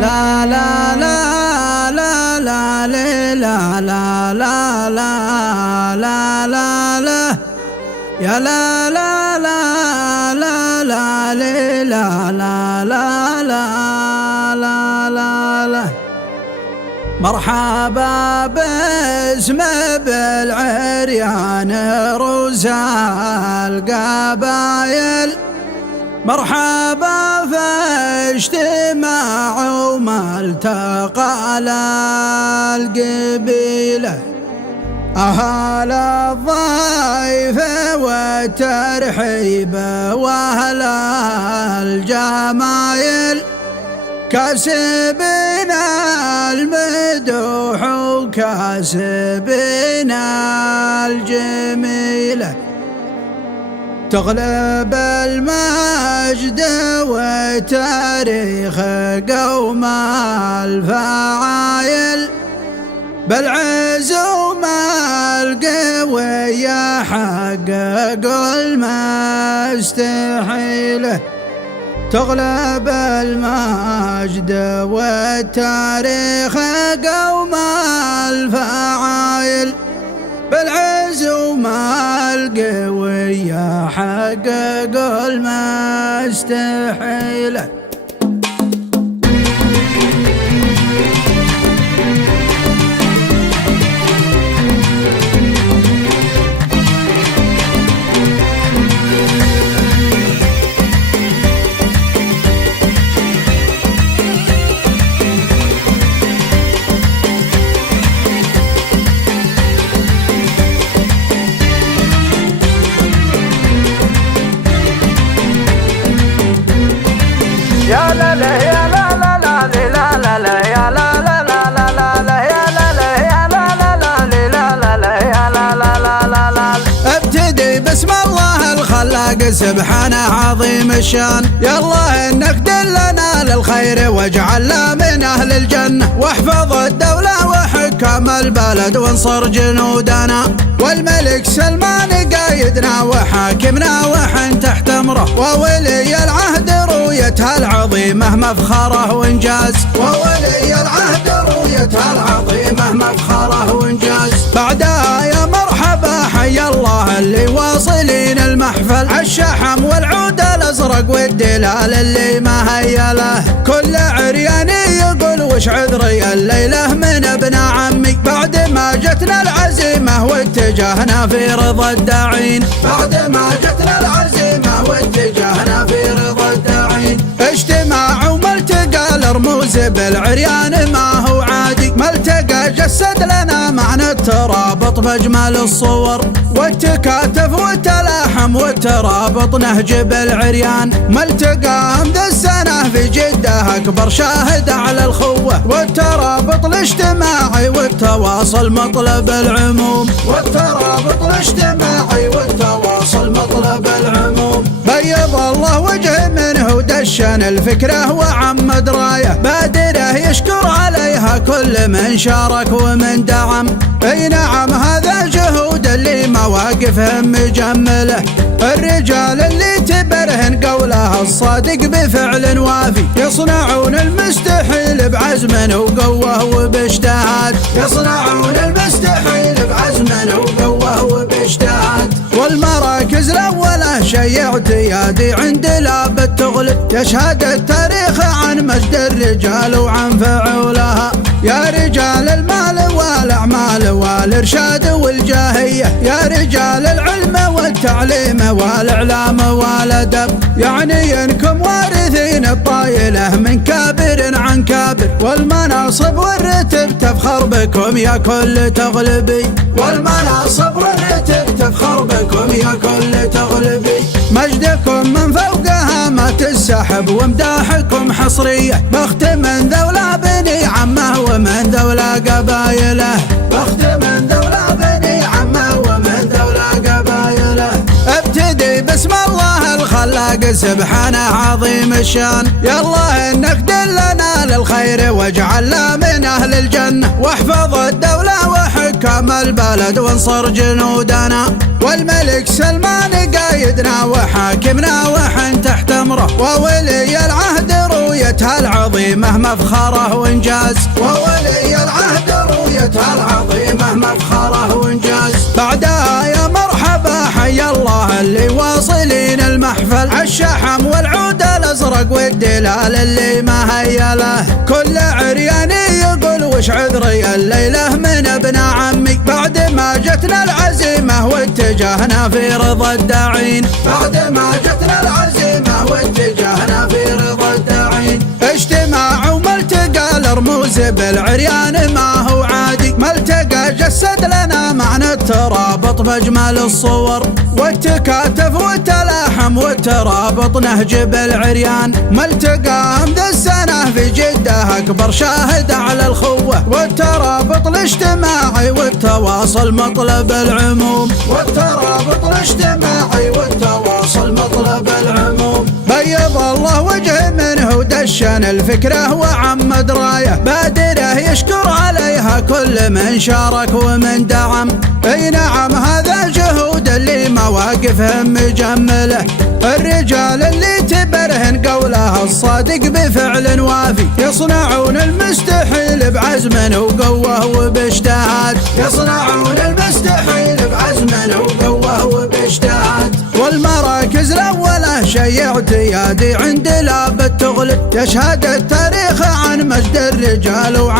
لا لا لا لا لا لا لا لا لا لا لا لا يا لا لا لا لا لا لا لا لا لا لا لا. مرحبا باسم بالعريان روزا القبايل، مرحبا في اجتماع وما التقى القبيله، أهل الضيف والترحيب وأهل الجمايل، كاسبنا المدوح وكاسبنا الجميلة، تغلب المجد وتاريخ قوم الفعايل، بالعز وما القوية حقق المستحيله، تغلب المجد والتاريخ قوم الفعايل، بالعز وما القوية حقق المستحيله. يا لا لا يا لا لا لا لا لا لا يا لا لا لا لا لا لا يا لا لا يا لا لا لا لا لا لا يا لا لا لا لا لا. ابتدي باسم الله الخلاق سبحانه عظيم الشان، يا الله انك دلنا للخير واجعلنا من اهل الجنه، واحفظ الدوله وحكام البلد وانصر جنودنا، والملك سلمان قايدنا وحاكمنا وحن تحت امره، وولي العهد رؤيتها العظيمه مفخره وانجاز، وولي العهد رؤيتها العظيمه مفخره وانجاز. بعدها يا مرحبا حي الله اللي واصلين المحفل، عالشحم والعود الازرق والدلال اللي ما هي له، كل عرياني يقول وش عذري الليله من ابن عمي، بعد ما جتنا العزيمه واتجهنا في رضا الداعين، بعد ما جتنا العزيمه واتجهنا في رضا الداعين، اجتماع وملتقى الرموز بالعريان ما هو عادي، ملتقى جسد لنا معنى الترابط باجمل الصور، والتكاتف والتلاحم والترابط نهج بالعريان، ملتقى امد السنه في جده اكبر شاهد على الخوه، والترابط الاجتماعي والتواصل مطلب العموم، والترابط الاجتماعي والتواصل مطلب العموم. بيض الله وجهه منه ودشن الفكره وعمد رايه، بادره يشكر عليها كل من شارك ومن دعم، اي نعم هذا الجهود اللي مواقفهم مجمله، الرجال اللي تبرهن قولها الصادق بفعل وافي، يصنعون المستحيل بعزم وقوه وباجتهاد، يصنعون المستحيل بعزم وقوه وباجتهاد، والمراكز الاولى شيء اعتيادي عند لابد تغلب، يشهد التاريخ عن مجد الرجال وعن فعولها، يا رجال المال والاعمال والارشاد والجاهيه، يا رجال العلم والتعليم والاعلام والادب، يعني انكم وارثين الطايله من كابر عن كابر، والمناصب والرتب تفخر بكم يا كل تغلبي، والمناصب والرتب تفخر بكم يا كل تغلبي، مجدكم من فوقها ما تسحب ومداحكم حصريه، بخت من ذولا بني عمه ومن ذولا قبايله، بخت من ذولا بني عمه ومن ذولا قبايله. ابتدي باسم الله الخلاق سبحانه عظيم الشان، يا الله انك دلنا للخير واجعلنا من اهل الجنه، واحفظ الدوله وحكام البلد وانصر جنودنا، والملك سلمان قايدنا وحاكمنا وحن تحت امره، وولي العهد رؤية رؤيتها العظيمة مفخرة وإنجاز، وولي العهد رؤيتها العظيمة مفخرة وإنجاز. بعدها يا مرحبا حي الله اللي واصلين المحفل، عالشحم والعود الأزرق والدلال اللي ما هيا له. كل عرياني يقول وش عذري الليلة من ابن عمي، بعد ما جتنا العزيمة واتجهنا في رضا الداعين، بعد ما جتنا العزيمة واتجهنا في رضا الداعين. اجتماع وملتقى الرموز بالعريان ما هو عادي، ملتقى جسد لنا معنى الترابط بأجمل الصور، والتكاتف والتلاحم والترابط نهج بالعريان. ملتقاهم ذا السنة في جدة أكبر شاهد على الخوة، والترابط الاجتماعي والتواصل مطلب العموم، والترابط الاجتماعي والتواصل مطلب العموم. بيض الله وجهه منه ودشن الفكرة وعمد رايه، بادره يشكر عليها كل من شارك ومن دعم. اي نعم هذا الجهود اللي مواقفهم مجمله، الرجال اللي تبرهن قولها الصادق بفعل وافي، يصنعون المستحيل بعزم وقوة وباجتهاد، يصنعون المستحيل بعزم وقوة وباجتهاد. والمراكز الأولى شيء اعتيادي عند لابد تغلب، يشهد التاريخ عن مجد الرجال وعن